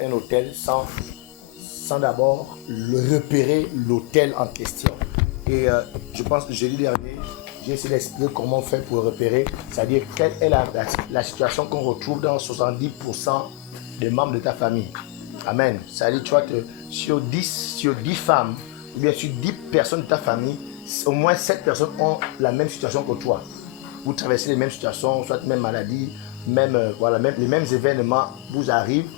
un hôtel sans d'abord repérer l'hôtel en question. Et je pense que jeudi dernier, j'ai essayé d'expliquer comment on fait pour repérer, c'est-à-dire quelle est la situation qu'on retrouve dans 70% des membres de ta famille. Amen. C'est-à-dire, tu vois, sur 10 femmes, ou bien sur 10 personnes de ta famille, au moins 7 personnes ont la même situation que toi. Vous traversez les mêmes situations, soit même maladie, les mêmes événements vous arrivent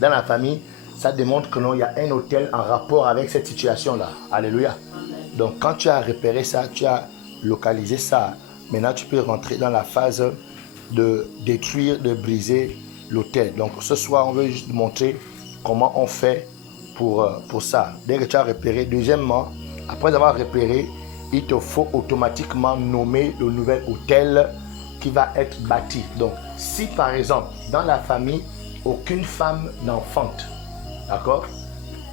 dans la famille. Ça démontre que non, il y a un hôtel en rapport avec cette situation-là. Alléluia. Donc, quand tu as repéré ça, tu as localisé ça, maintenant tu peux rentrer dans la phase de détruire, de briser l'hôtel. Donc, ce soir, on veut juste montrer comment on fait pour ça. Dès que tu as repéré, deuxièmement, après avoir repéré, il te faut automatiquement nommer le nouvel hôtel qui va être bâti. Donc, si par exemple, dans la famille, aucune femme n'enfante, d'accord?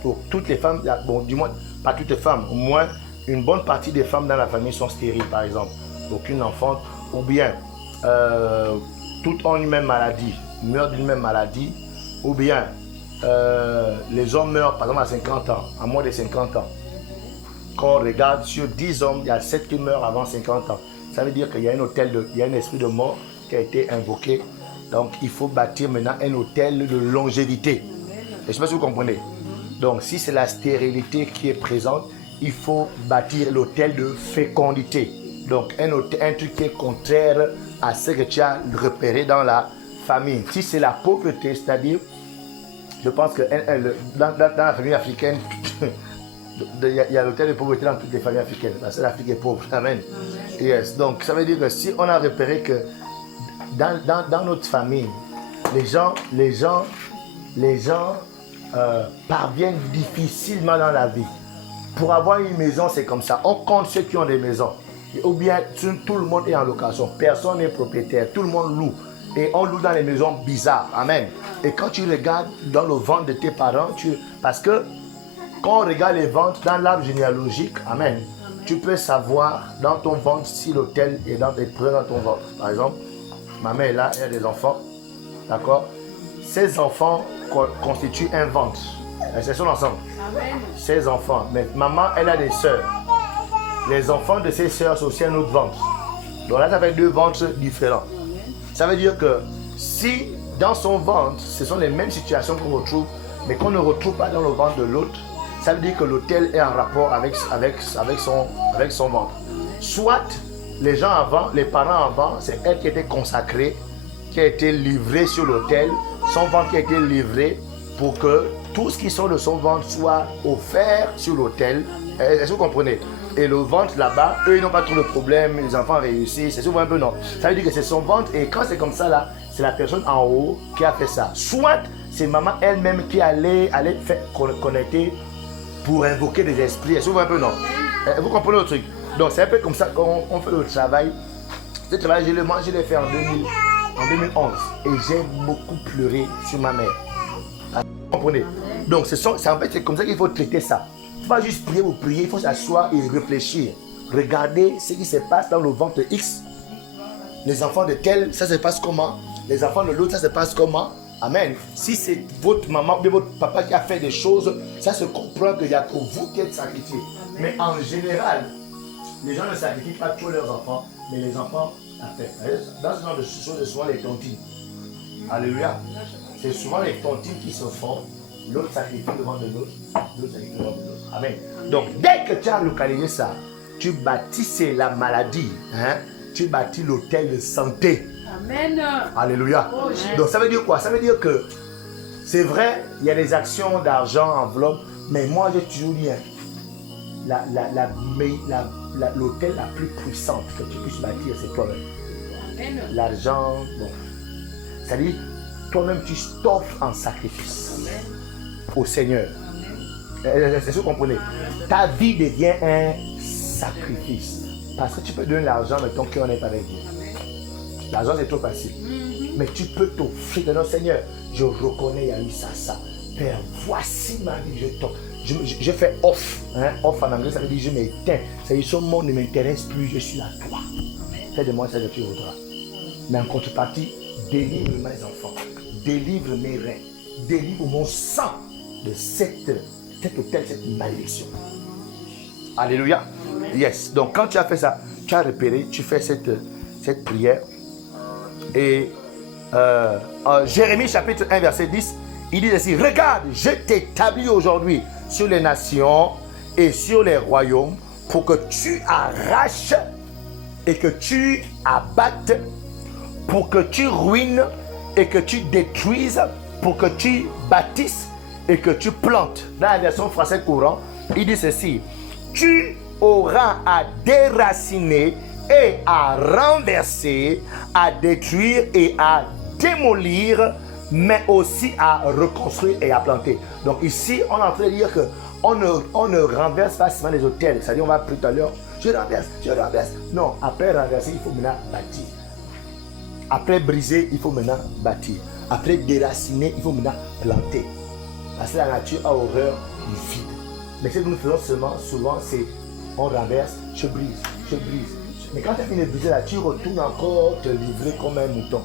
Pour toutes les femmes, bon, du moins, pas toutes les femmes, au moins une bonne partie des femmes dans la famille sont stériles, par exemple. Aucune enfante, ou bien toutes ont une même maladie, meurent d'une même maladie, ou bien les hommes meurent, par exemple, à 50 ans, à moins de 50 ans. Quand on regarde sur 10 hommes, il y a 7 qui meurent avant 50 ans. Ça veut dire qu'il y a un esprit de mort qui a été invoqué. Donc, il faut bâtir maintenant un hôtel de longévité. Je ne sais pas si vous comprenez. Donc, si c'est la stérilité qui est présente, il faut bâtir l'hôtel de fécondité. Donc, un truc qui est contraire à ce que tu as repéré dans la famille. Si c'est la pauvreté, c'est-à-dire, je pense que dans la famille africaine, il y a l'hôtel de pauvreté dans toutes les familles africaines. Parce que l'Afrique est pauvre. Amen. Yes. Donc, ça veut dire que si on a repéré que dans notre famille, les gens parviennent difficilement dans la vie. Pour avoir une maison, c'est comme ça. On compte ceux qui ont des maisons. Ou bien tout le monde est en location. Personne n'est propriétaire. Tout le monde loue. Et on loue dans les maisons bizarres. Amen. Et quand tu regardes dans le ventre de tes parents, parce que quand on regarde les ventres dans l'arbre généalogique, amen, tu peux savoir dans ton ventre si l'hôtel est présent dans ton ventre. Par exemple, ma mère est là, elle a des enfants. D'accord? Ces enfants constituent un ventre. Elles sont ensemble. Ces enfants. Mais maman, elle a des sœurs. Les enfants de ses sœurs sont aussi un autre ventre. Donc là, ça fait 2 ventres différents. Ça veut dire que si dans son ventre, ce sont les mêmes situations qu'on retrouve, mais qu'on ne retrouve pas dans le ventre de l'autre, ça veut dire que l'hôtel est en rapport avec son ventre. Soit les gens avant, les parents avant, c'est elle qui était consacrée, qui a été livrée sur l'autel, son ventre qui a été livré pour que tout ce qui sort de son ventre soit offert sur l'autel. Est-ce que vous comprenez? Et le ventre là-bas, eux ils n'ont pas trop de problème, les enfants réussissent, c'est souvent un peu non. Ça veut dire que c'est son ventre et quand c'est comme ça là, c'est la personne en haut qui a fait ça. Soit c'est maman elle-même qui allait faire connecter pour invoquer des esprits. Est-ce que vous voyez un peu non? Vous comprenez le truc? Donc c'est un peu comme ça qu'on fait le travail. Ce travail, je l'ai fait en 2011 et j'ai beaucoup pleuré sur ma mère. Vous comprenez? Donc en fait, c'est comme ça qu'il faut traiter ça. Il ne faut pas juste prier ou prier, il faut s'asseoir et réfléchir. Regardez ce qui se passe dans le ventre X. Les enfants de tel, ça se passe comment? Les enfants de l'autre, ça se passe comment? Amen. Si c'est votre maman ou votre papa qui a fait des choses, ça se comprend qu'il n'y a que vous qui êtes sacrifiés. Mais en général, les gens ne sacrifient pas tous leurs enfants, mais les enfants affectent. Dans ce genre de choses, c'est souvent les tontines. Alléluia. C'est souvent les tontines qui se font. L'autre sacrifie devant de l'autre, l'autre sacrifie devant de l'autre. Amen. Donc, dès que tu as localisé ça, tu bâtis la maladie. Hein? Tu bâtis l'hôtel de santé. Amen. Alléluia. Oh, donc, ça veut dire quoi? Ça veut dire que c'est vrai, il y a des actions d'argent, enveloppe, mais moi, j'ai toujours dit l'hôtel la plus puissante que tu puisses bâtir, c'est toi-même. L'argent, bon. C'est-à-dire, toi-même, tu t'offres en sacrifice. Amen. Au Seigneur. C'est ce que vous comprenez. Ta vie devient un sacrifice. Parce que tu peux donner l'argent, mais ton cœur n'est pas avec Dieu. L'argent, c'est trop facile. Mais tu peux t'offrir. Non, Seigneur, je reconnais, il y a eu ça. Père, voici ma vie, je fais off. Hein? Off en anglais, ça veut dire je m'éteins. Ça veut dire ce monde ne m'intéresse plus, je suis à toi. Fais de moi ce que tu voudras. Mais en contrepartie, délivre mes enfants, délivre mes reins, délivre mon sang de cet hôtel, cette malédiction. Alléluia. Yes. Donc quand tu as fait ça, tu as repéré, tu fais cette prière. Et en Jérémie chapitre 1 verset 10, il dit ainsi: regarde, je t'établis aujourd'hui sur les nations et sur les royaumes pour que tu arraches et que tu abattes, pour que tu ruines et que tu détruises, pour que tu bâtisses et que tu plantes. Dans la version française courante, il dit ceci: tu auras à déraciner et à renverser, à détruire et à démolir, mais aussi à reconstruire et à planter. Donc ici, on est en train de dire qu'on ne renverse pas seulement les hôtels. C'est-à-dire, on va plus tout à l'heure, je renverse. Non, après renverser, il faut maintenant bâtir. Après briser, il faut maintenant bâtir. Après déraciner, il faut maintenant planter. Parce que la nature a horreur du vide. Mais ce que nous faisons souvent, c'est on renverse, je brise. Mais quand tu as fini de briser là, tu retournes encore te livrer comme un mouton.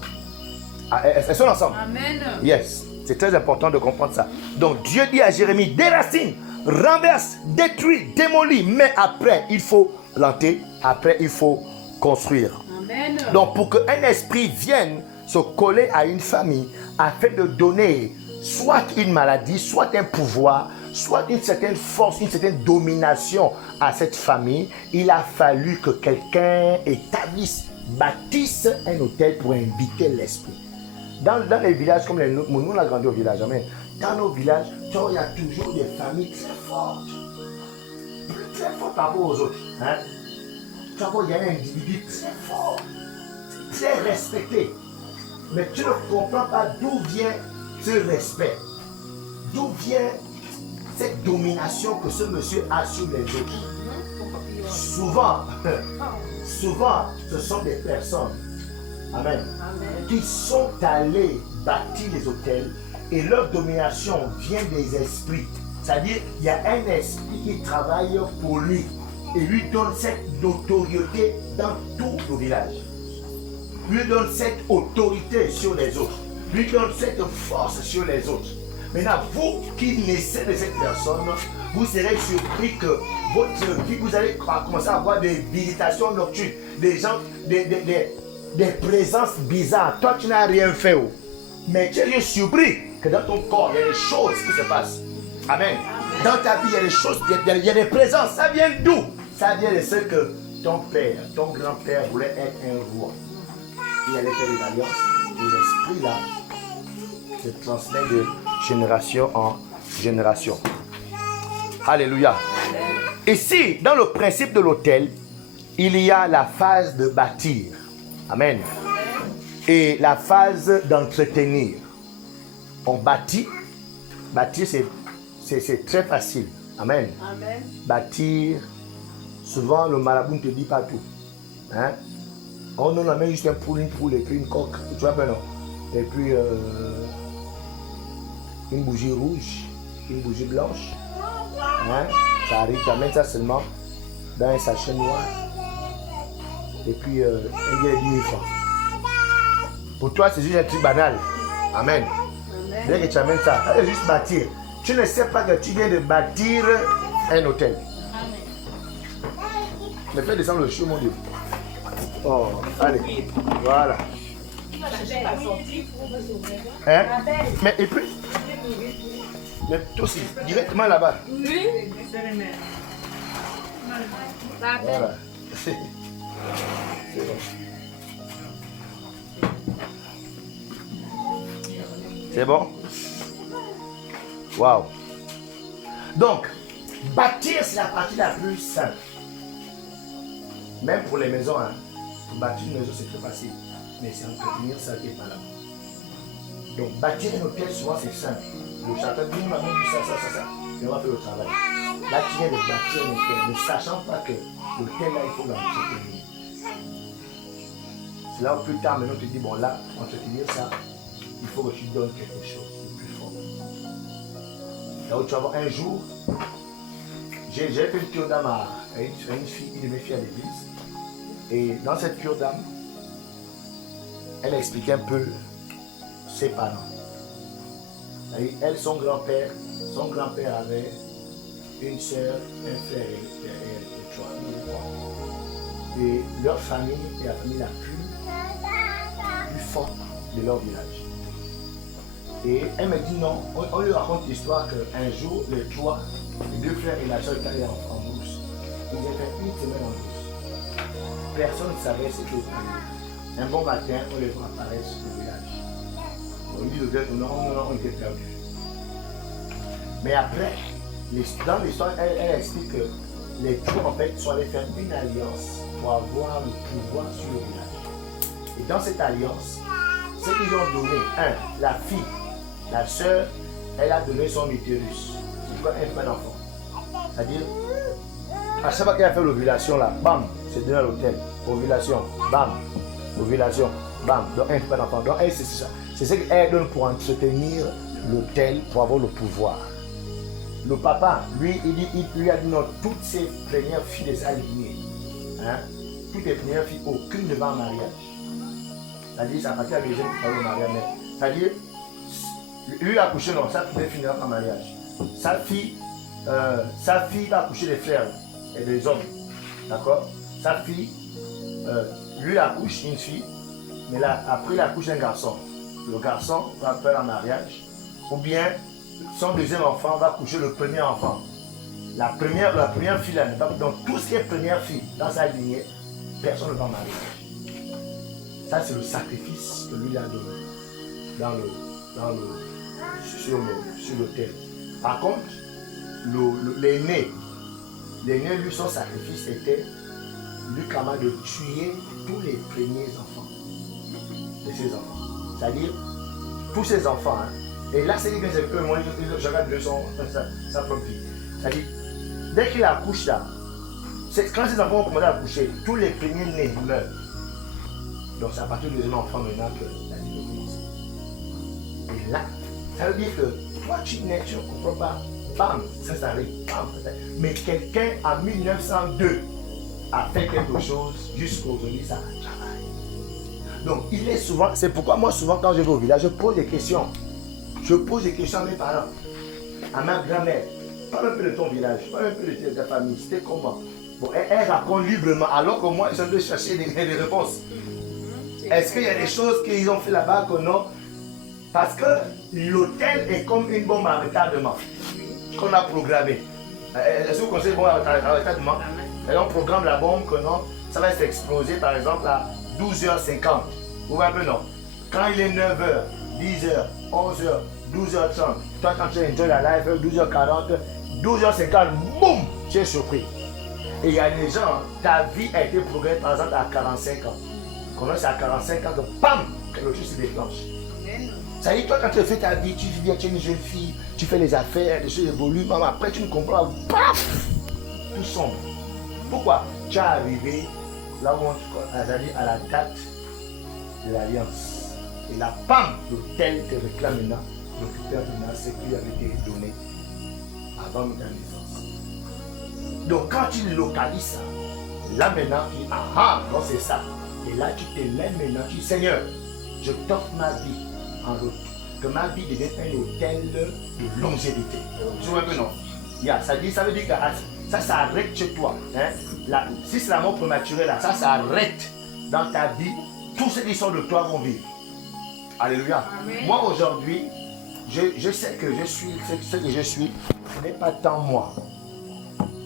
Elles sont ensemble. Amen. Yes, c'est très important de comprendre ça. Donc Dieu dit à Jérémie: déracine, renverse, détruis, démolis. Mais après, il faut planter. Après, il faut construire. Amen. Donc pour qu'un esprit vienne se coller à une famille afin de donner soit une maladie, soit un pouvoir, soit une certaine force, une certaine domination à cette famille, il a fallu que quelqu'un établisse, bâtisse un hôtel pour inviter l'esprit. Dans les villages comme nous, on a grandi au village, amen. Dans nos villages, il y a toujours des familles très fortes. Très fortes par rapport aux autres. Hein? Tu vois, il y a un individu très fort, très respecté. Mais tu ne comprends pas d'où vient ce respect. D'où vient cette domination que ce monsieur a sur les autres. Souvent, ce sont des personnes, amen, qui sont allées bâtir les hôtels et leur domination vient des esprits. C'est-à-dire, il y a un esprit qui travaille pour lui et lui donne cette notoriété dans tout le village. Lui donne cette autorité sur les autres. Lui donne cette force sur les autres. Maintenant, vous qui naissez de cette personne, vous serez surpris que votre vie, vous allez commencer à avoir des visitations nocturnes, des gens, des présences bizarres. Toi, tu n'as rien fait. Mais tu es surpris que dans ton corps, il y a des choses qui se passent. Amen. Dans ta vie, il y a des choses, il y a des présences. Ça vient d'où? Ça vient de ce que ton père, ton grand-père voulait être un roi. Il allait faire une alliance. Et l'esprit là se transmet de génération en génération. Alléluia. Ici, dans le principe de l'autel, il y a la phase de bâtir. Amen. Et la phase d'entretenir. On bâtit. Bâtir, c'est très facile. Amen. Amen. Bâtir, souvent le marabout ne te dit pas tout. Hein? On donne la main juste un poule, et puis une coque. Tu vois pas, non? Et puis une bougie rouge, une bougie blanche. Hein? Ça arrive, tu amènes ça seulement dans un sachet noir. Et puis un billet de 10 000 francs. Pour toi, c'est juste un truc banal. Amen. Dès que tu amènes ça, c'est juste bâtir. Tu ne sais pas que tu viens de bâtir un hôtel. Mais fais descendre le chou, mon Dieu. Oh, allez, voilà. Hein? Mais et puis, mais toi aussi, directement là-bas. Oui. Voilà. C'est bon. C'est bon? Waouh. Donc, bâtir, c'est la partie la plus simple. Même pour les maisons, hein. Pour bâtir une maison, c'est très facile. Mais c'est entretenir ça qui est pas là. Donc, bâtir un hôtel, souvent, c'est simple. Le chanteur dit, maman, ça. Et on va faire le travail. Là, tu viens de bâtir un hôtel, ne sachant pas que l'hôtel, là, il faut l'entretenir. C'est là où plus tard, maintenant, tu te dis, bon, là, entretenir ça, il faut que tu donnes quelque chose de plus fort. Là où tu vas voir un jour, j'ai fait une cure d'âme à une fille, une de mes filles à l'église. Et dans cette cure d'âme, elle expliquait un peu ses parents. Et elle, son grand-père avait une soeur, un frère et trois. Et leur famille est la famille la plus forte de leur village. Et elle me dit non, on lui raconte l'histoire qu'un jour, les trois, les deux frères et la soeur étaient allés en brousse. Ils avaient fait une semaine en brousse. Personne ne savait ce qu'ils faisaient. Un bon matin, on les voit apparaître au village. On lui dit le gars, non, on était perdus. Mais après, dans l'histoire, elle explique que les trois en fait sont allés faire une alliance pour avoir le pouvoir sur le village. Et dans cette alliance, ce qu'ils ont donné, la fille, la sœur, elle a donné son utérus. C'est quoi un peu d'enfant? C'est-à-dire, à chaque fois qu'elle a fait l'ovulation là, bam, c'est donné à l'hôtel. Ovulation, bam, ovulation, bam. Donc un peu d'enfant. Donc elle, c'est ça. C'est ce qu'elle donne pour entretenir l'hôtel, pour avoir le pouvoir. Le papa, lui, il lui a dit non, toutes ses premières filles les alignées. Hein? Toutes les premières filles, aucune ne va en mariage. C'est-à-dire, ça partit à la deuxième qui parle au mariage. C'est-à-dire, lui a accouché, non, sa fille finira en mariage. Sa fille va accoucher des frères et des hommes. D'accord? Sa fille, lui accouche une fille, mais là, après il accouche un garçon. Le garçon va faire un mariage. Ou bien, son deuxième enfant va coucher le premier enfant. La première fille, là, donc tout ce qui est première fille dans sa lignée, personne ne va en mariage. Ça, c'est le sacrifice que lui a donné sur l'autel. Par contre, l'aîné, lui, son sacrifice était lui capable de tuer tous les premiers enfants de ses enfants. C'est-à-dire, tous ses enfants. Hein. Et là, c'est que c'est moi, je regarde sa propre vie. C'est-à-dire, dès qu'il accouche là, quand ses enfants ont commencé à accoucher, tous les premiers nés meurent. Donc c'est à partir du deuxième enfant maintenant que la vie commence. Et là, ça veut dire que toi tu nais, tu ne comprends pas, bam, ça arrive, bam. Mais quelqu'un en 1902 a fait quelque chose jusqu'aujourd'hui, ça travaille. Donc il est souvent, c'est pourquoi moi souvent quand je vais au village, je pose des questions. Je pose des questions à mes parents, à ma grand-mère. Parle un peu de ton village, parle un peu de ta famille, c'était comment. Bon, elle raconte librement, alors que moi, je dois chercher des réponses. Est-ce qu'il y a des choses qu'ils ont fait là-bas que non? Parce que l'hôtel est comme une bombe à retardement qu'on a programmée. Est-ce que vous connaissez une bombe à retardement? Et on programme la bombe que non, ça va s'exploser par exemple à 12h50. Vous voyez un peu non? Quand il est 9h, 10h, 11h, 12h30, toi quand tu enjoy la live, 12h40, 12h50, boum, tu es surpris. Et il y a des gens, ta vie a été programmée par exemple à 45 ans. Quand c'est à 45 ans, que bam, quelque chose se déclenche. Ça dit, toi, quand tu fais ta vie, tu es une jeune fille, tu fais les affaires, les choses évoluent, maman, après tu ne comprends pas, paf, tout sombre. Pourquoi? Tu es arrivé là où on a dit à la date de l'alliance. Et là, bam, l'hôtel te réclame maintenant, l'occupeur maintenant, ce qui lui avait été donné avant ta naissance. Donc quand tu localises ça, là maintenant, tu dis, ah, non, c'est ça. Et là, tu te lèves maintenant, tu dis, Seigneur, je t'offre ma vie en route. Que ma vie devienne un hôtel de longévité. Tu vois que non? Ça veut dire que ça s'arrête chez toi. Hein? Là, si c'est la mort prématurée, là, ça s'arrête dans ta vie. Tous ceux qui sont de toi vont vivre. Alléluia. Amen. Moi, aujourd'hui, je sais que je suis ce que je suis. Ce n'est pas tant moi.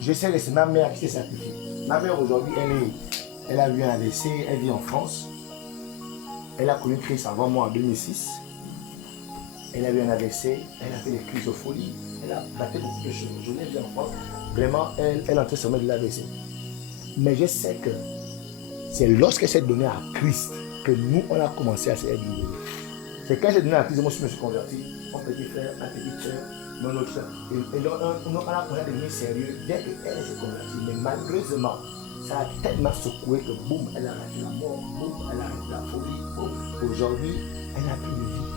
Je sais que c'est ma mère qui s'est sacrifiée. Ma mère, aujourd'hui, elle a eu un AVC, elle vit en France. Elle a connu Christ avant moi en 2006. Elle a eu un AVC, elle a fait des crises de folie, elle a battu beaucoup de choses. Je l'ai vu en France. Vraiment, elle est en train de se mettre de l'AVC. Mais je sais que c'est lorsqu'elle s'est donnée à Christ que nous, on a commencé à se dire. C'est quand elle s'est donnée à Christ, moi je me suis converti. Mon petit frère, ma petite soeur, mon autre soeur. Et donc, on a commencé à devenir sérieux dès qu'elle s'est convertie. Mais malheureusement, ça a tellement secoué que boum, elle a arrêté la mort, boum, elle a arrêté la folie, boum. Aujourd'hui, elle n'a plus de vie.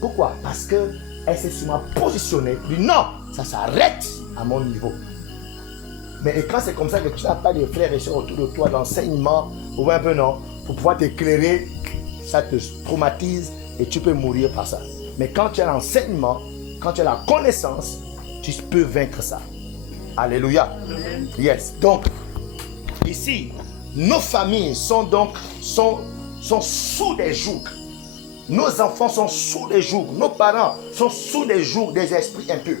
Pourquoi? Parce qu'elle s'est sûrement positionnée, dit non, ça s'arrête à mon niveau. Mais et quand c'est comme ça que tu n'as pas de frères et soeurs autour de toi, d'enseignement, ou un peu non, pour pouvoir t'éclairer, ça te traumatise et tu peux mourir par ça. Mais quand tu as l'enseignement, quand tu as la connaissance, tu peux vaincre ça. Alléluia. Yes. Donc, ici, nos familles sont sous les jougs. Nos enfants sont sous les jougs. Nos parents sont sous les jougs des esprits impurs.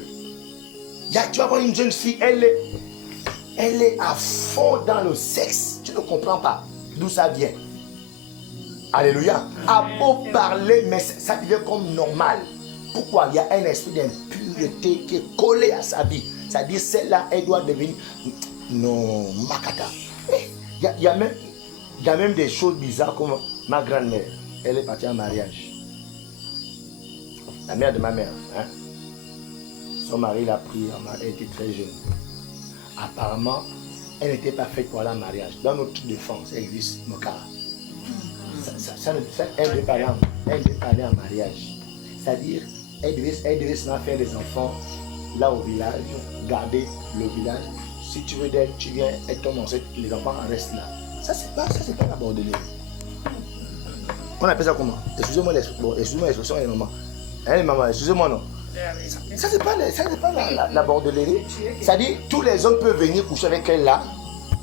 Tu vas voir une jeune fille, elle est à fond dans le sexe. Tu ne comprends pas d'où ça vient. Alléluia. À beau parler, mais ça devient comme normal. Pourquoi? Il y a un esprit d'impureté qui est collé à sa vie. C'est-à-dire, celle-là, elle doit devenir... Non, Makata. Il y a même des choses bizarres comme ma grand-mère. Elle est partie en mariage. La mère de ma mère. Hein? Son mari l'a pris, elle était très jeune. Apparemment, elle n'était pas faite pour aller en mariage. Dans notre défense, elle existe nos cas. Elle devait pas aller en mariage. C'est-à-dire, elle devait seulement faire des enfants là au village, garder le village. Si tu veux d'elle, tu viens, elle tombe enceinte, les enfants restent là. Ça, c'est pas la bordelais. On appelle ça comment? Excusez-moi l'expression, les mamans. Hein, les mamans, excusez-moi, non. Ça, c'est pas la bordelais. C'est-à-dire, tous les hommes peuvent venir coucher avec elle là,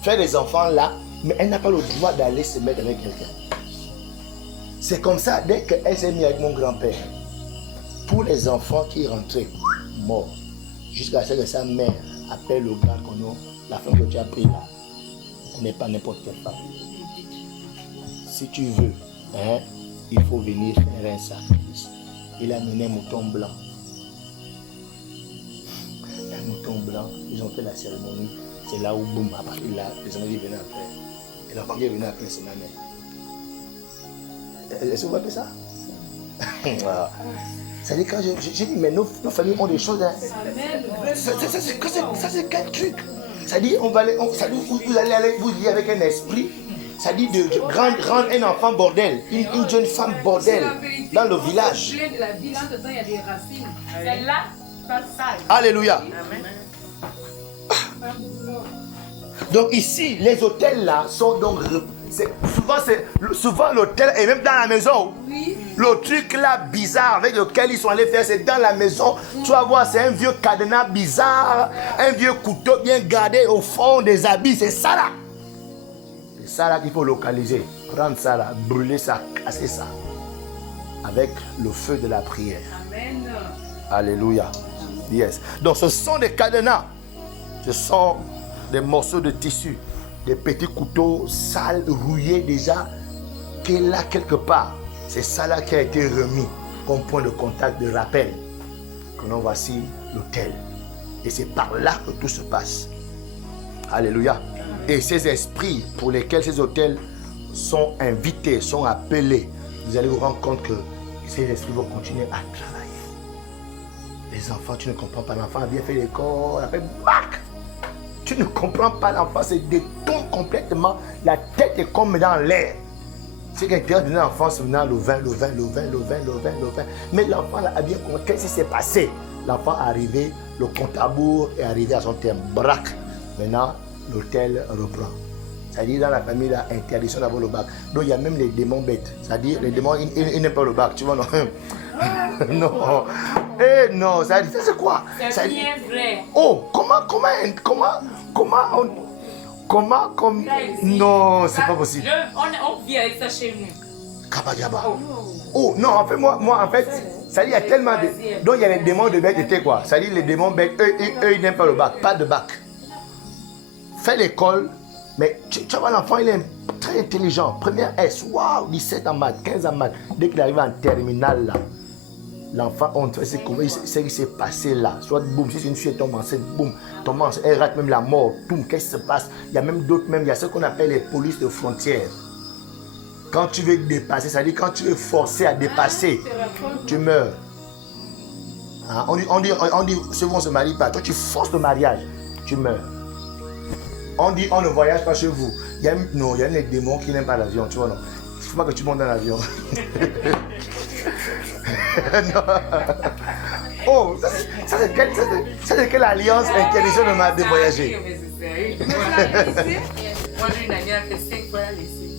faire des enfants là, mais elle n'a pas le droit d'aller se mettre avec quelqu'un. C'est comme ça, dès qu'elle s'est mise avec mon grand-père, tous les enfants qui rentraient, morts, jusqu'à ce que sa mère appelle le gars qu'on a, la femme que tu as pris là, elle n'est pas n'importe quelle femme. Si tu veux, hein, il faut venir faire un sacrifice. Il a mené un mouton blanc. Un mouton blanc, ils ont fait la cérémonie. C'est là où, boum, à partir de là, les enfants qui venaient après. Et l'enfant qui est venu après, c'est ma mère. Est-ce que vous voyez ça? C'est-à-dire quand j'ai dit, mais nos familles ont des choses. Hein. Ça c'est quel truc? C'est-à-dire, vous allez vous lier avec un esprit. C'est-à-dire de rendre un enfant bordel, une jeune femme bordel dans le village. Alléluia. Donc ici, les hôtels là sont donc... Souvent l'hôtel est même dans la maison. Oui. Le truc là bizarre avec lequel ils sont allés faire, c'est dans la maison. Tu vas voir, c'est un vieux cadenas bizarre, un vieux couteau bien gardé au fond des habits. C'est ça là. C'est ça là qu'il faut localiser. Prendre ça là, brûler ça, casser ça. Avec le feu de la prière. Amen. Alléluia. Yes. Donc ce sont des cadenas. Ce sont des morceaux de tissu. Des petits couteaux sales, rouillés déjà, qui est là quelque part. C'est ça là qui a été remis comme point de contact, de rappel. Que l'on voici l'autel. Et c'est par là que tout se passe. Alléluia. Et ces esprits pour lesquels ces autels sont invités, sont appelés, vous allez vous rendre compte que ces esprits vont continuer à travailler. Les enfants, tu ne comprends pas. L'enfant a bien fait l'école, après, bac! Tu ne comprends pas, l'enfant se détourne complètement. La tête est comme dans l'air. C'est quelqu'un de l'enfant, c'est maintenant le vin. Mais l'enfant a bien compris. Qu'est-ce qui s'est passé? L'enfant est arrivé, le compte à rebours est arrivé à son terme. Braque. Maintenant, l'hôtel reprend. C'est-à-dire dans la famille, là, interdiction d'avoir le bac. Donc il y a même les démons bêtes. C'est-à-dire les démons, ils n'aiment pas le bac. Tu vois, non? Non. Eh non, ça c'est quoi? C'est bien vrai. Oh, comment non, c'est pas possible. On vit avec ça chez nous. Kabadiaba. Oh, non, en fait, moi, en fait, ça dit, il y a tellement de... Donc, il y a les démons de bêteté, quoi. Ça dit, les démons bêtes, eux, ils n'aiment pas le bac. Pas de bac. Fais l'école, mais tu vois, l'enfant, il est très intelligent. Première S, waouh, 17 en maths, 15 en maths. Dès qu'il arrive en terminale, là, l'enfant, on sait comment il s'est passé là. Soit boum, si c'est une fille tombe enceinte, boum, tombe enceinte, elle rate même la mort, boum, qu'est-ce qui se passe? Il y a même d'autres, il y a ce qu'on appelle les polices de frontières. Quand tu veux dépasser, c'est-à-dire quand tu veux forcer à dépasser, tu meurs. Hein? On dit, souvent on se marie pas. Toi, tu forces le mariage, tu meurs. On dit, on ne voyage pas chez vous. Il y a des démons qui n'aiment pas l'avion, tu vois, non? Il ne faut pas que tu montes dans l'avion. Non. Oh, ça c'est quelle alliance intelligente de voyager? Moi, j'ai une amie, elle fait 5 fois la laisser.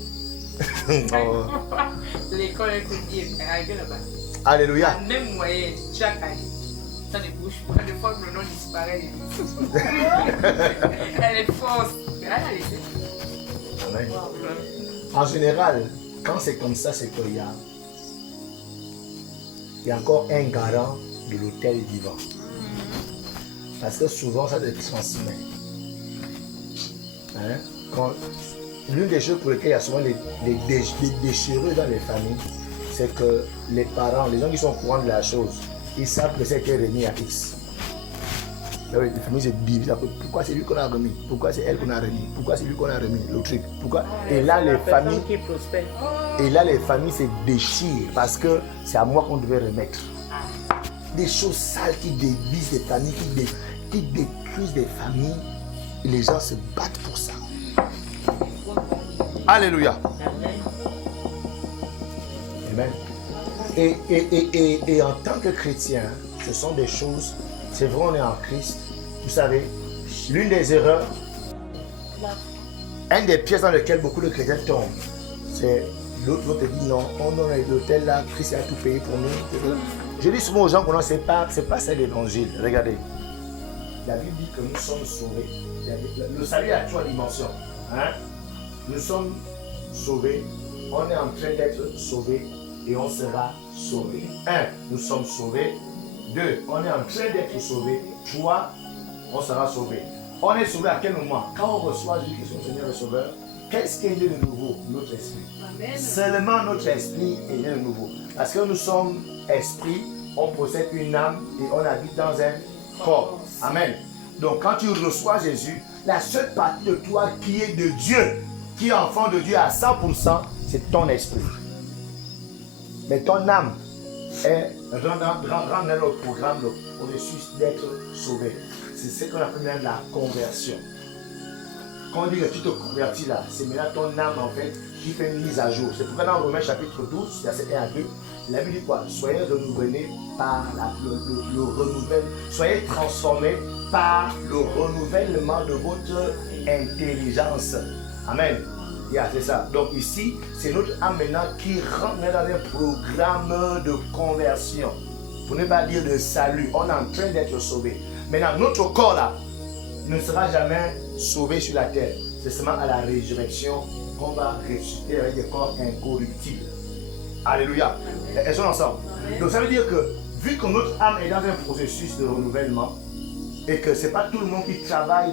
L'école, elle fait bien, elle arrive là-bas. Alléluia. La même moyenne, chaque année. Ça ne bouge pas. Des fois, le nom disparaît. Elle est fausse. Mais elle a laissé. Amen. En général, quand c'est comme ça, c'est qu'il y a encore un garant de l'autel vivant. Parce que souvent, ça se transmet. Hein? L'une des choses pour lesquelles il y a souvent les déchirures dans les familles, c'est que les parents, les gens qui sont au courant de la chose, ils savent que c'est remis à X. Les familles se divisent. Pourquoi c'est lui qu'on a remis? Pourquoi c'est elle qu'on a remis? Pourquoi c'est lui qu'on a remis? Le truc. Pourquoi? Et là, les familles se déchirent parce que c'est à moi qu'on devait remettre. Des choses sales qui divisent des familles, qui détruisent des familles. Et les gens se battent pour ça. Alléluia. Amen. Et en tant que chrétien, ce sont des choses, c'est vrai, on est en Christ. Vous savez, l'une des erreurs, une des pièces dans lesquelles beaucoup de chrétiens tombent, c'est l'autre te dit non, on est l'hôtel là, Christ a tout payé pour nous. Je dis souvent aux gens que c'est pas ça l'évangile. Regardez, la Bible dit que nous sommes sauvés. Le salut a trois dimensions. Hein? Nous sommes sauvés, on est en train d'être sauvés et on sera sauvés. 1. Nous sommes sauvés. 2. On est en train d'être sauvés. 3. On sera sauvés. On est sauvés à quel moment? Quand on reçoit Jésus-Christ, son Seigneur et Sauveur, qu'est-ce qui est né de nouveau? Notre esprit. Amen. Seulement notre esprit est né de nouveau. Parce que nous sommes esprit, on possède une âme et on habite dans un corps. Amen. Donc quand tu reçois Jésus, la seule partie de toi qui est de Dieu, qui est enfant de Dieu à 100%, c'est ton esprit. Mais ton âme est rentre dans le programme, le processus d'être sauvé. C'est ce qu'on appelle même la conversion. Quand on dit que tu te convertis là, c'est maintenant ton âme en fait qui fait une mise à jour. C'est pourquoi dans Romains chapitre 12, verset 1 à 2, la Bible dit quoi? Soyez renouvelés par le renouvellement. Soyez transformés par le renouvellement de votre intelligence. Amen. Yeah, c'est ça. Donc ici, c'est notre âme maintenant qui rentre dans un programme de conversion. Pour ne pas dire de salut. On est en train d'être sauvé. Maintenant, notre corps là ne sera jamais sauvé sur la terre. C'est seulement à la résurrection qu'on va ressusciter avec des corps incorruptibles. Alléluia. Elles sont ensemble. Donc ça veut dire que vu que notre âme est dans un processus de renouvellement et que ce n'est pas tout le monde qui travaille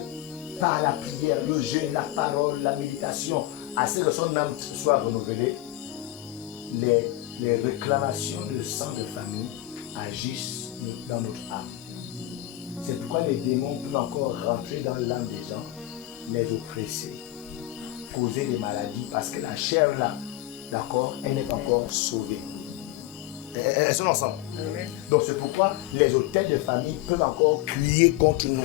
par la prière, le jeûne, la parole, la méditation, à ce que son âme soit renouvelée, les réclamations de sang de famille agissent dans notre âme. C'est pourquoi les démons peuvent encore rentrer dans l'âme des gens, les oppresser, causer des maladies, parce que la chair là, d'accord, elle n'est pas encore sauvée. Elles sont ensemble. Donc c'est pourquoi les autels de famille peuvent encore crier contre nous.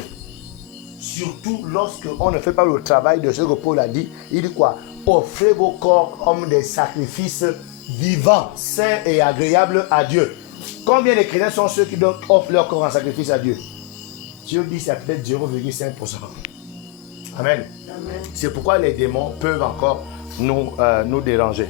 Surtout lorsqu'on ne fait pas le travail de ce que Paul a dit. Il dit quoi? Offrez vos corps comme des sacrifices vivants, sains et agréables à Dieu. Combien de chrétiens sont ceux qui offrent leur corps en sacrifice à Dieu? Dieu dit c'est peut-être 0,5%. Amen. C'est pourquoi les démons peuvent encore nous déranger.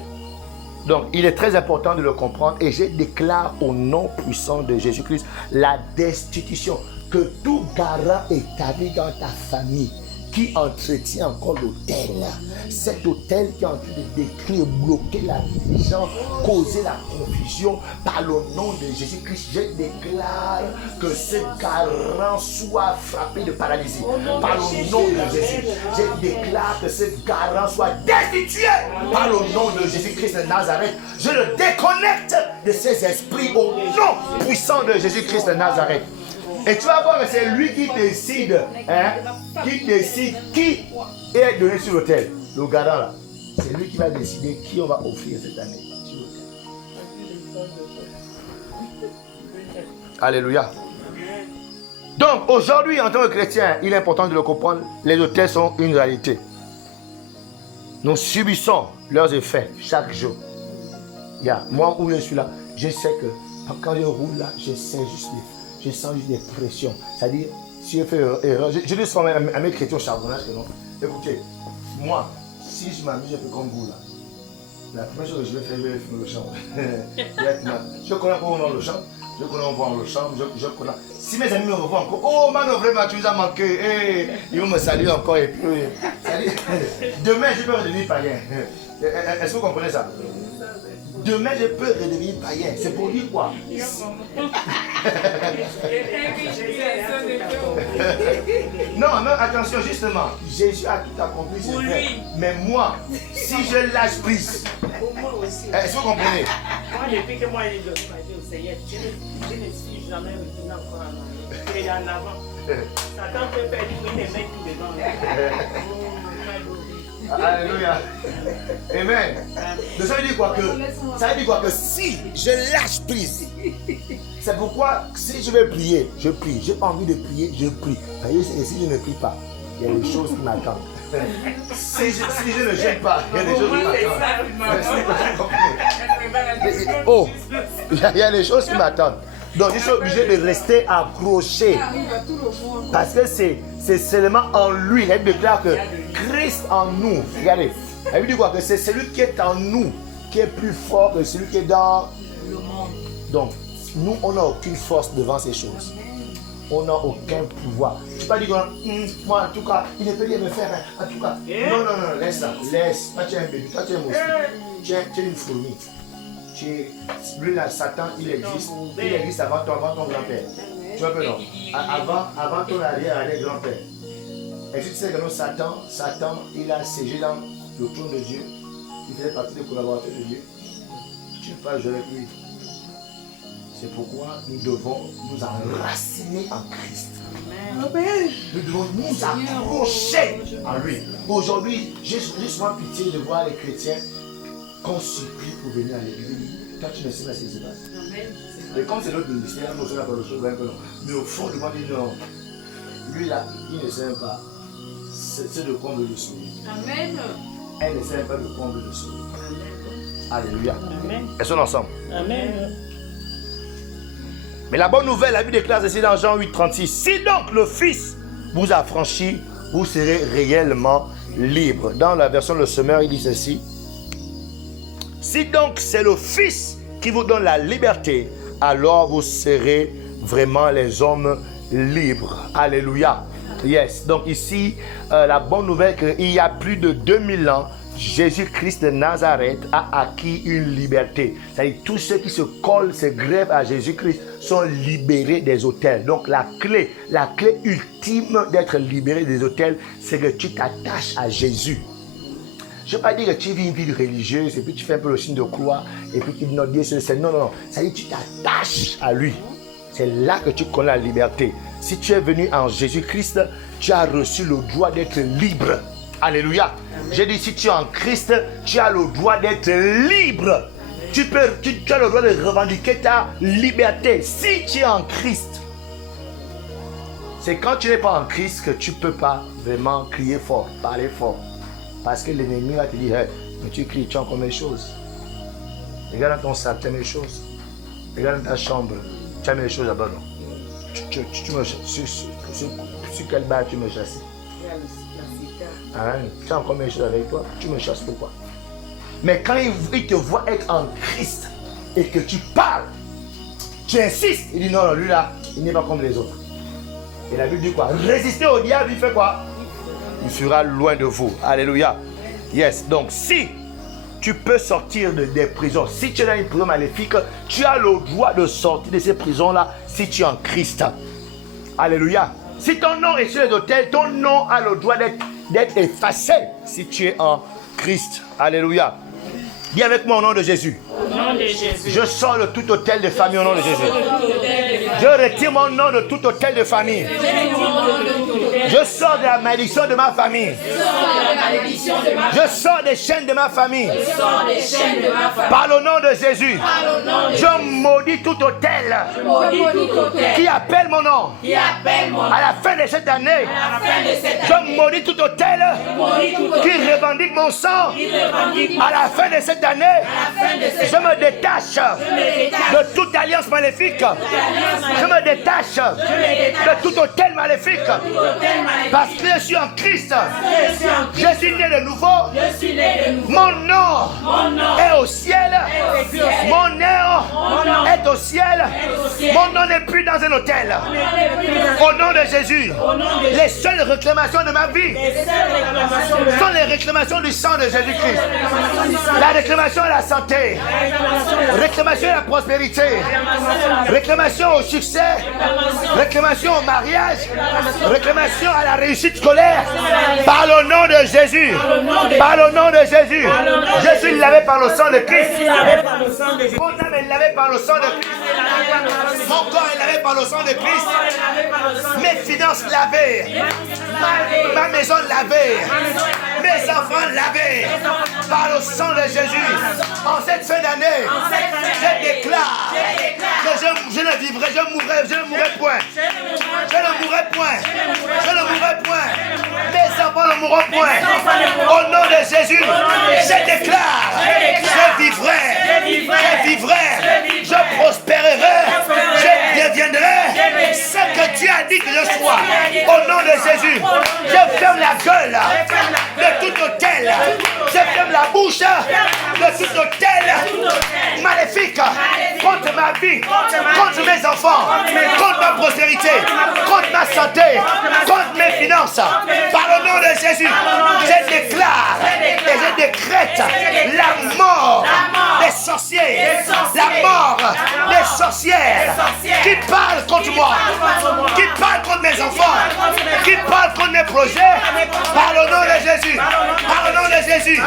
Donc, il est très important de le comprendre et je déclare au nom puissant de Jésus-Christ la destitution. Que tout garant établi dans ta famille qui entretient encore l'autel, cet autel qui est en train de détruire, bloquer la vie des gens, causer la confusion, par le nom de Jésus-Christ, je déclare que ce garant soit frappé de paralysie. Par le nom de Jésus, je déclare que ce garant soit destitué par le nom de Jésus-Christ de Nazareth. Je le déconnecte de ces esprits au nom puissant de Jésus-Christ de Nazareth. Et tu vas voir que c'est lui qui décide, qui est donné sur l'autel. Le garant là, c'est lui qui va décider qui on va offrir cette année sur l'autel. Alléluia. Donc aujourd'hui, en tant que chrétien, il est important de le comprendre, les autels sont une réalité. Nous subissons leurs effets chaque jour. Moi où je suis là, je sais que quand je roule là, je sens juste des pressions. C'est-à-dire, si je fais erreur, je dis souvent à mes chrétiens au charbonnage que non. Écoutez, moi, si je m'amuse un peu comme vous là, La première chose que je vais faire, je vais fumer le champ. Je connais comment on le champ. Je connais on va le champ. Je connais. Si mes amis me revoient encore, oh man, vraiment, tu nous as manqué. Hey, ils vont me saluer encore et puis. Salut. Demain, je peux redevenir païen. Est-ce que vous comprenez ça? Demain, je peux redevenir païen. C'est pour dire quoi? Non, mais attention, justement, Jésus a tout accompli, c'est vrai. Mais moi, si je lâche prise, est-ce que vous comprenez? Moi, depuis que moi, j'ai dit au Seigneur, je ne suis jamais retourné encore en arrière. Il est en avant. Satan peut faire des mecs tout dedans. Alléluia. Amen. Donc ça veut dire quoi que si je lâche prise, c'est pourquoi si je vais prier, je prie. J'ai pas envie de prier, je prie. Et si je ne prie pas, il y a des choses qui m'attendent. Si je ne gêne pas, il y a des choses qui m'attendent. Oh, il y a des choses qui m'attendent. Donc je suis obligé de rester accroché. Parce que c'est seulement en lui. Il déclare que Christ en nous. Regardez. Elle dit quoi? Que c'est celui qui est en nous qui est plus fort que celui qui est dans le monde. Donc, nous, on n'a aucune force devant ces choses. On n'a aucun pouvoir. Tu ne peux pas dire que moi, en tout cas, il ne peut rien me faire. En tout cas, non, laisse ça. Laisse. Toi, tu es un bébé. Toi, tu es un moustique. Tu es une fourmi. Lui là, Satan, il existe avant ton grand-père. Tu vois que non? Avant ton arrière-grand-père. Est-ce que tu sais que non, Satan, il a siégé dans le trône de Dieu. Il faisait partie des collaborateurs de Dieu. Tu ne peux pas jouer avec lui. C'est pourquoi nous devons nous enraciner en Christ. Nous devons nous accrocher en lui. Aujourd'hui, j'ai souvent pitié de voir les chrétiens qu'on supplie pour venir à l'église. Toi, tu ne sais pas ce qui se passe. Et comme c'est notre ministère, nous sommes pas le chose, mais au fond, devant lui, non. Lui là, il ne sait même pas. C'est de comble de souris. Amen. Elle ne sait même pas de comble de souris. Alléluia. Amen. Elles sont ensemble. Amen. Mais la bonne nouvelle, la Bible déclare ceci dans Jean 8,36. Si donc le Fils vous a franchi, vous serez réellement libre. Dans la version Le Semeur, il dit ceci. Si donc c'est le Fils qui vous donne la liberté, alors vous serez vraiment les hommes libres. Alléluia. Yes. Donc ici, la bonne nouvelle qu'il y a plus de 2000 ans, Jésus-Christ de Nazareth a acquis une liberté. C'est-à-dire tous ceux qui se collent, se grèvent à Jésus-Christ sont libérés des autels. Donc la clé ultime d'être libéré des autels, c'est que tu t'attaches à Jésus. Je ne veux pas dire que tu vis une vie religieuse et puis tu fais un peu le signe de croix et puis tu dis non, Dieu c'est non, non, non. Ça veut dire que tu t'attaches à lui. C'est là que tu connais la liberté. Si tu es venu en Jésus-Christ, tu as reçu le droit d'être libre. Alléluia. J'ai dit si tu es en Christ, tu as le droit d'être libre. Tu as le droit de revendiquer ta liberté. Si tu es en Christ, c'est quand tu n'es pas en Christ que tu ne peux pas vraiment crier fort, parler fort. Parce que l'ennemi va te dire, hey, mais tu cries, tu as encore mes choses. Regarde dans ton sac, tu as mes choses. Regarde dans ta chambre, tu as mes choses là-bas, non. Tu me chasses. Sur quel bar tu me chasses? Hein? Tu as encore mes choses avec toi, tu me chasses pourquoi? Mais quand il te voit être en Christ et que tu parles, tu insistes, il dit non, non, lui là, il n'est pas comme les autres. Et la Bible dit quoi? Résister au diable, il fait quoi? Il sera loin de vous. Alléluia. Yes. Donc, si tu peux sortir des prisons, si tu es dans une prison maléfique, tu as le droit de sortir de ces prisons-là si tu es en Christ. Alléluia. Si ton nom est sur les autels, ton nom a le droit d'être effacé si tu es en Christ. Alléluia. Dis avec moi au nom de Jésus. Au nom de Jésus. Je sors de tout hôtel de famille au nom de Jésus. Je retire mon nom de tout hôtel de famille. Je sors de la malédiction de ma famille. Je sors des chaînes de ma famille. Par le nom de Jésus. Je maudis tout hôtel qui appelle mon nom. À la fin de cette année, je maudis tout hôtel qui revendique mon sang. À la fin de cette année, je me détache de toute alliance maléfique. Je me détache de tout hôtel maléfique. Parce que je suis en Christ. Je suis né de nouveau. Mon nom est au ciel. Mon nom est au ciel. Mon nom n'est plus dans un hôtel. Au nom de Jésus. Les seules réclamations de ma vie sont les réclamations du sang de Jésus-Christ. La réclamation à la santé. Réclamation à la prospérité. Réclamation au succès. Réclamation au mariage. Réclamation à la réussite scolaire. Par le nom de Jésus. Par le nom de Jésus. Je suis lavé par le sang de Christ. Mon âme est lavée par le sang de Christ. Mon corps est lavé par le sang de Christ. Mes finances lavées. Ma maison lavée. Mes enfants lavés. Par le sang de Jésus. En cette fin d'année, je déclare que je ne vivrai, je ne mourrai point. Je ne mourrai point. Je ne mourrai point. Mes enfants ne mourront point. Au nom de Jésus, je déclare, je vivrai, je prospérerai, je deviendrai ce que Dieu a dit que je sois. Au nom de Jésus, je ferme la gueule de tout hôtel. Je ferme la bouche de tout hôtel maléfique contre ma vie, contre mes enfants, contre ma prospérité, contre ma santé, contre mes finances. Par le nom de Jésus, je déclare et je décrète la mort des sorciers, la mort des sorcières qui parlent contre moi, qui parlent contre mes enfants, qui parlent contre mes projets. Par le nom de Jésus, par le nom de Jésus,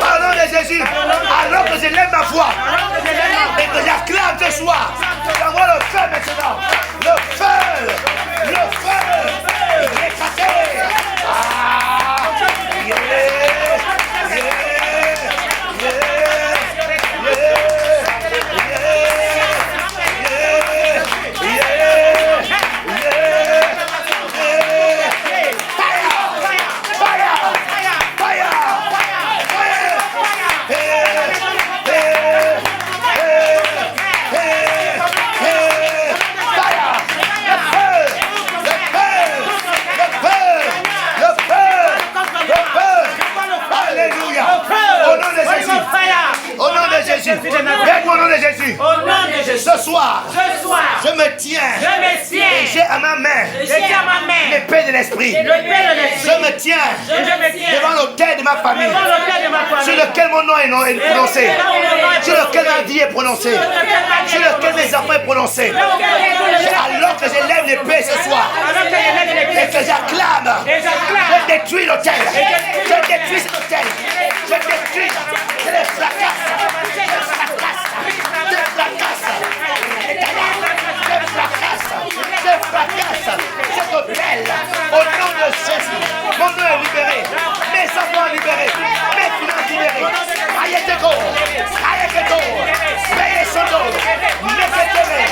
par le nom de Jésus, alors que je lève ma voix et que j'acclame ce soir, j'envoie le feu maintenant, le feu, éclaté. Au nom de Jésus, au nom de Jésus, ce soir, je me tiens et j'ai à ma main l'épée de l'esprit. Je me tiens devant l'autel de ma famille, sur lequel mon nom est prononcé, sur lequel ma vie est prononcée, sur lequel mes enfants sont prononcés. Alors que je lève l'épée ce soir et que j'acclame, je détruis l'autel, je détruis cet autel, je détruis, je les fracasse, je fracasse cet hôtel au nom de Jésus. Mon nom est libéré, mes enfants libérés, mes finances libérées. Ayeteko, Ayeteko, Beyesono, Meketere,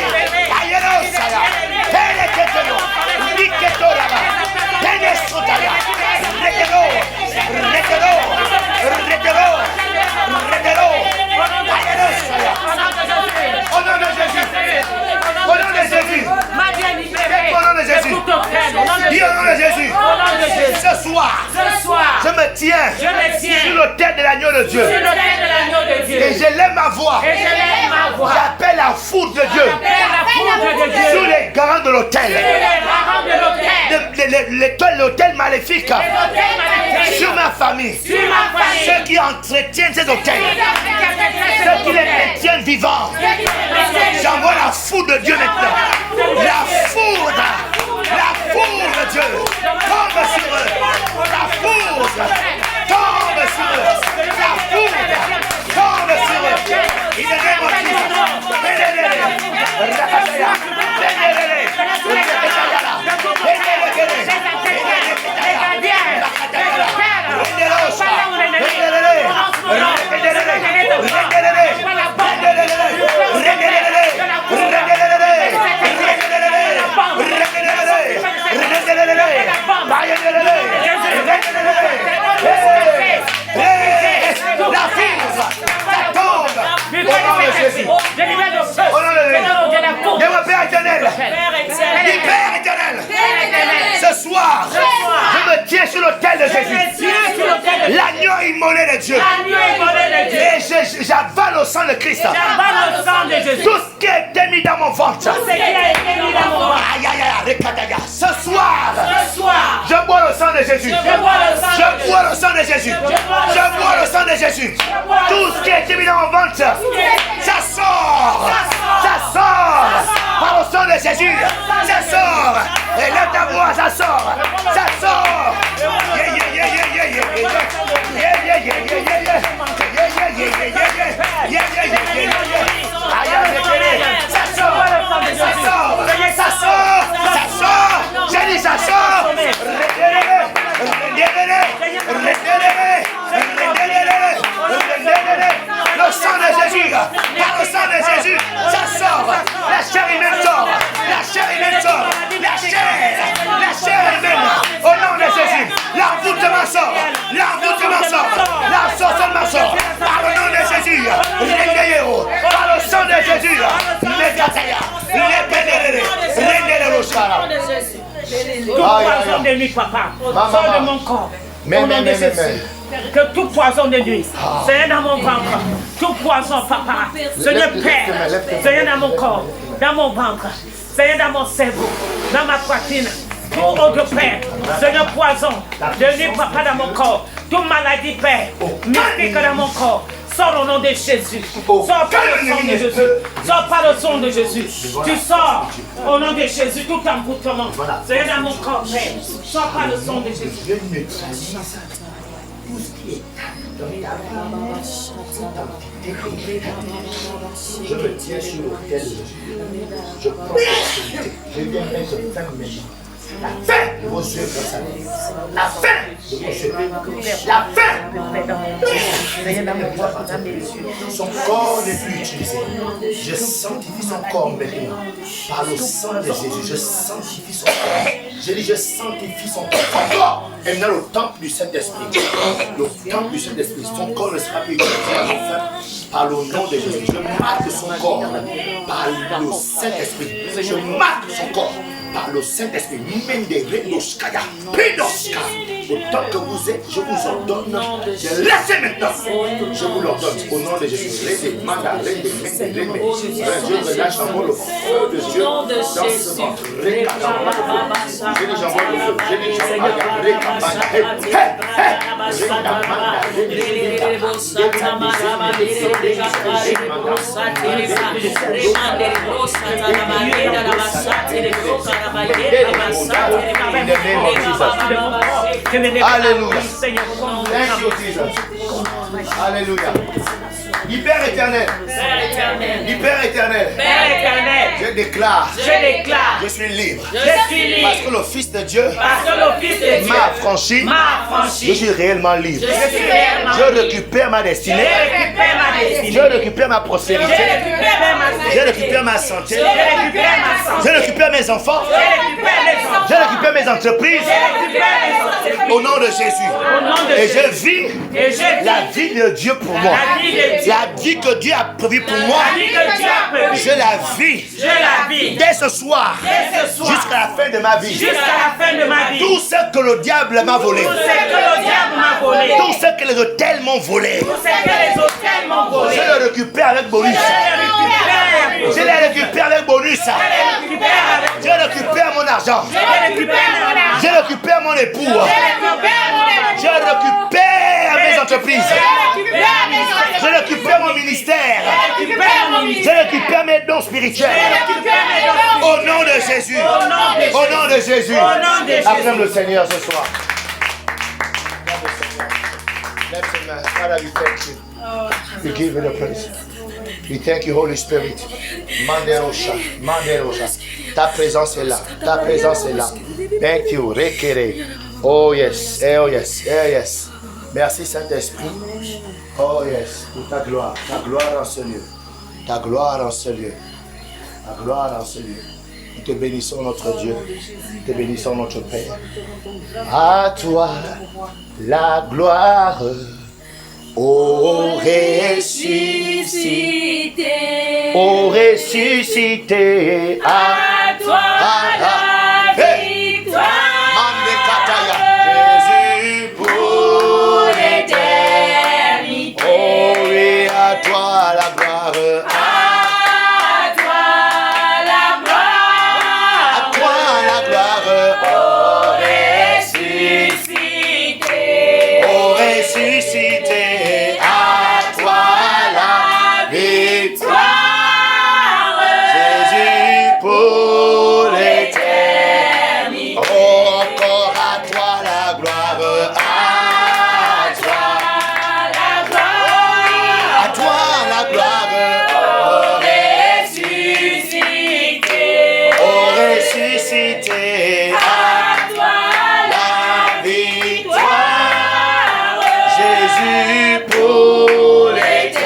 Ayero Saya, Peneketero, Niketoraba, Penesotaya, Retero, Retero, Retero, Retero, Ayero Saya. Au nom de Jésus, au nom de Jésus, au nom de Jésus, dis au nom de Jésus, ce soir, je me tiens sur l'autel de l'agneau de Dieu et je lève ma voix, j'appelle la foudre de Dieu sur les garants de l'autel, l'autel maléfique sur ma famille, ceux qui entretiennent ces hôtels, ceux qui les maintiennent vivants. J'envoie la foudre de Dieu maintenant, la foudre de Dieu tombe sur eux, la foudre tombe sur eux, la foudre tombe sur eux. Il est Ce soir, Jésus. L'agneau immolé de Dieu. Et j'avale au sang de Christ. Tout ce qui a été mis dans mon ventre. Aïe, aïe, aïe, ce soir, je bois le sang de Jésus. Je bois le sang de Jésus. Je bois le sang de Jésus. Tout ce qui a été mis dans mon ventre, ça sort. Ça sort. Par le sang de Jésus. Ça sort. Et lève ta voix, ça sort. Ça sort. Yeah, yeah, yeah, yeah, yeah, yeah. Yeah, yeah, yeah, yeah, yeah, yeah. Yeah, yeah, yeah, yeah, yeah, yeah. Yeah, yeah, yeah, yeah, yeah. Aïe, aïe, aïe, ça sort. Ça sort. Ça sort. Ça sort. J'ai dit ça sort. Le sang de Jésus. Par le sang de Jésus, ça sort. La chair humaine sort. La chair humaine sort. La chair humaine. Au nom de Jésus. L'envoûtement sort. L'envoûtement sort. La sorcellerie sort. Par le nom de Jésus. Par le sang de Jésus. Tout poison de nuit, papa, sort de mon corps. Au nom de Jésus. Que tout poison de nuit, Seigneur dans mon ventre, tout poison, papa, Seigneur Père, Seigneur dans mon corps, dans mon ventre, Seigneur dans mon cerveau, dans ma poitrine, tout autre Père, Seigneur poison de nuit, papa, dans mon corps, toute maladie, Père, mystique dans mon corps. Sors au nom de Jésus. Sors par le sang de Jésus. Sors par le sang de Jésus. Tu sors au nom de Jésus. Tout envoûtement. Seigneur dans mon corps, Père. Sors par le sang de Jésus. Je me tiens sur l'autel de Jésus. Je prends l'autorité. Je viens mettre fin maintenant. La fin de vos yeux comme ça. La fin de vos yeux. La fin. Son corps n'est plus utilisé. Je sanctifie son corps maintenant. Par le sang de Jésus, je sanctifie son corps. Je dis, je sanctifie son corps. Son corps est maintenant le temple du Saint-Esprit. Le temple du Saint-Esprit. Son corps ne sera plus utilisé à la fin. Par le nom de Jésus. Je marque son corps par le Saint-Esprit. Je marque son corps par le Saint-Esprit. Autant que vous êtes, je vous ordonne de laisser maintenant. Je vous l'ordonne au nom de Jésus. Je relâche en moi le feu de Dieu dans ce ventre. Je dis j'envoie le feu. Je dis j'envoie Alléluia. Thank you, Jesus. Alléluia. Père éternel. Père éternel. Je déclare. Je suis libre. Parce que le Fils de Dieu m'a affranchi. Je suis réellement libre. Je récupère ma destinée. Je récupère ma prospérité. Je récupère ma santé. Je récupère mes enfants. Je récupère mes entreprises. Au nom de Jésus. Et je vis la vie de Dieu pour moi. La vie que Dieu a prévue pour moi. Je la vis. Dès ce soir. Jusqu'à la fin de ma vie. Tout ce que le diable m'a volé. Tout ce que les hôtels m'ont volé. Je le récupère avec bonus. Je les récupère avec bonus. Je récupère mon argent. Je récupère mon époux. Je récupère mes entreprises. Je récupère mon ministère. Je récupère mes dons spirituels. Au nom de Jésus. Au nom de Jésus. Acclame le Seigneur ce soir. Lève ses mains. Father, we thank you. We give you the praise. We thank you, Holy Spirit. Manderosha. Ta présence est là. Ta présence est là. Thank you. Rekere. Oh yes. Oh yes. Oh yes. Merci Saint-Esprit. Oh yes. Pour ta gloire. Ta gloire en ce lieu. Ta gloire en ce lieu. Ta gloire en ce lieu. Nous te bénissons notre Dieu. Nous te bénissons notre Père. À toi la gloire. Ô ressuscité, à toi la victoire. Jésus pour l'éternité. À toi la victoire. Jésus pour l'éternité.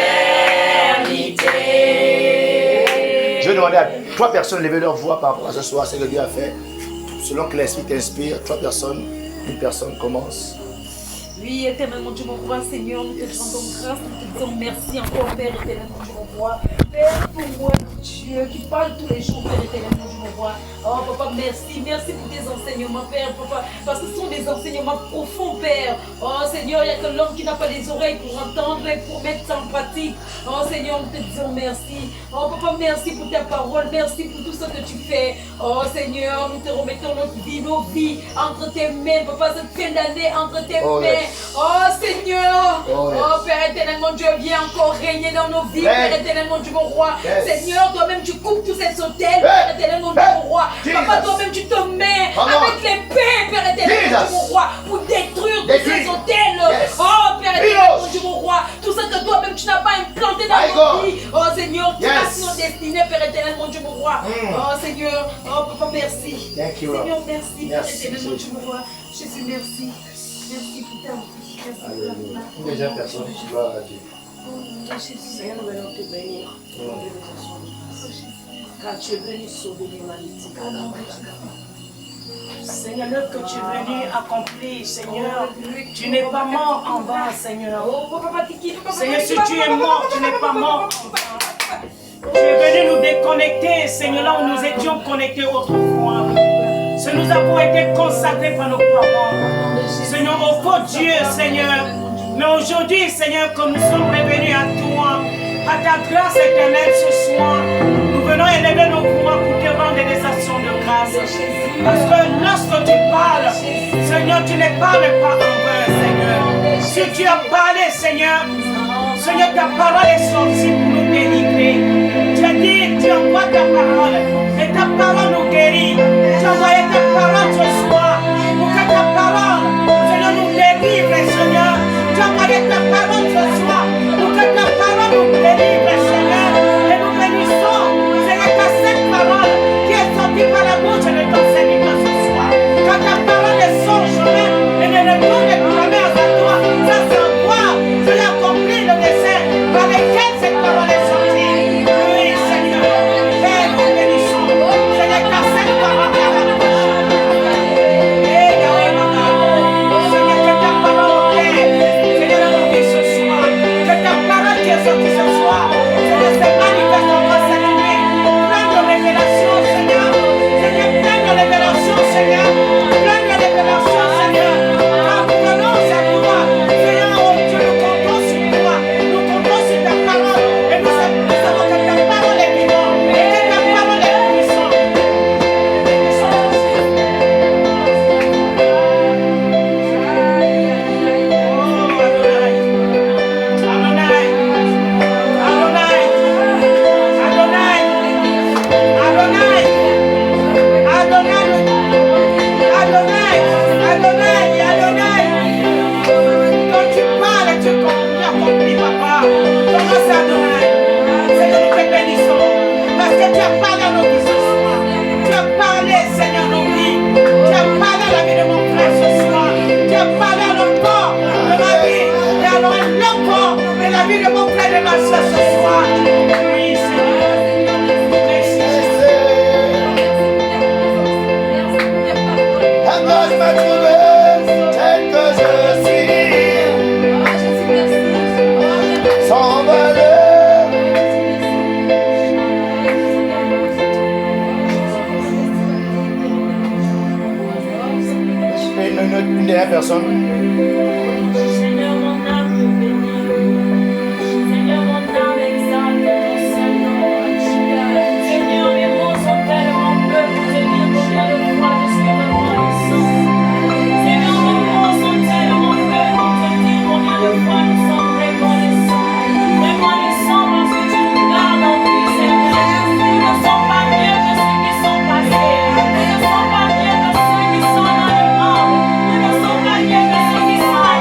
Je vais demander à 3 personnes de lever leur voix par rapport à ce soir, ce que Dieu a fait. Selon que l'Esprit t'inspire, 3 personnes, une personne commence. Oui, éternellement, Dieu mon roi, Seigneur, nous te rendons grâce, nous te disons merci encore, Père éternellement, Dieu mon roi. Père, pour moi, Dieu, qui parle tous les jours, Père éternellement, Dieu mon roi. Oh, Papa, merci, merci pour tes enseignements, Père, Papa, parce que ce sont des enseignements profonds, Père. Oh, Seigneur, il n'y a que l'homme qui n'a pas les oreilles pour entendre et pour mettre ça en pratique. Oh, Seigneur, nous te disons merci. Oh, Papa, merci pour ta parole, merci pour tout ce que tu fais. Oh, Seigneur, nous te remettons notre vie, nos vies entre tes mains, Papa, cette fin d'année entre tes mains. Yes. Oh Seigneur, oh Père éternellement Dieu, viens encore régner dans nos vies, Père éternellement Dieu mon roi. Seigneur, toi-même tu coupes tous ces hôtels, Père éternellement Dieu mon roi. Papa, toi-même tu te mets avec l'épée, Père éternellement Dieu mon roi, pour détruire tous ces hôtels. Oh Père éternellement Dieu mon roi, tout ce que toi-même tu n'as pas implanté dans nos vies. Oh Seigneur, tu as nos destinées, Père éternellement Dieu mon roi. Oh Seigneur, oh Papa, merci. Seigneur, merci, Père éternellement Dieu mon roi. Jésus, merci. Merci pour ta vie. Alléluia. Une deuxième personne, gloire à Dieu. Seigneur, nous venons te bénir. Car tu es venu sauver l'humanité. Seigneur, l'œuvre que tu es venu accomplir, Seigneur, tu n'es pas mort en vain, Seigneur. Seigneur, si tu es mort, tu n'es pas mort en vain. Tu es venu nous déconnecter, Seigneur, là où nous étions connectés autrefois. Nous avons été consacrés par nos parents. Seigneur, au faux Dieu, Seigneur. Mais aujourd'hui, Seigneur, que nous sommes revenus à toi, à ta grâce éternelle ce soir, nous venons élever nos voix pour te rendre des actions de grâce. Parce que lorsque tu parles, Seigneur, tu ne parles pas en vain, Seigneur. Si tu as parlé, Seigneur, Seigneur, ta parole est sortie pour nous délivrer. Tu as dit, tu envoies ta parole, et ta parole nous guérit. Tu as envoyé ta parole ce soir, pour que ta parole, Seigneur, nous délivre, Seigneur. Tu as envoyé ta parole ce soir, pour que ta parole nous délivre, Seigneur. Et nous bénissons, Seigneur, que cette parole qui est sortie par la bouche de ton Seigneur ce soir. Quand ta parole est sort jamais, et ne retourne jamais à toi. Ça s'envoie, tu as accompli le dessein par lequel cette parole est sortie. Oui, Seigneur, Père, nous bénissons. Seigneur, car cette parole est à la bouche. Seigneur, que ta parole est, Seigneur, dans nos vies ce soir. Que ta parole qui est sortie ce soir, Seigneur, se manifeste encore cette nuit. Plein de révélations, Seigneur. Seigneur, plein de révélations, Seigneur. Plein de révélations, Seigneur. Car nous venons à toi. Seigneur, oh Dieu, nous comptons sur toi. Nous comptons sur ta parole. Et nous savons que ta parole est vivante. Et que ta parole est puissante. Une dernière personne. Seigneur, mon âme te bénit. Seigneur, mon âme exalte ton Saint-Nom. Seigneur, mes mots sont tellement peu pour te dire combien de fois je suis reconnaissant. Seigneur, mes mots sont tellement peu pour te dire combien de fois nous sommes reconnaissants. Reconnaissants parce que tu nous gardes en vie, Seigneur. Nous ne sommes pas mieux que ceux qui sont passés. Nous ne sommes pas mieux que ceux qui sont dans le monde. Nous ne sommes pas mieux que ceux qui sont à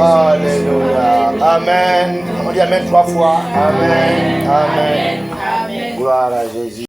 Alléluia. Amen. On dit Amen 3 fois. Amen. Amen. Gloire à Jésus.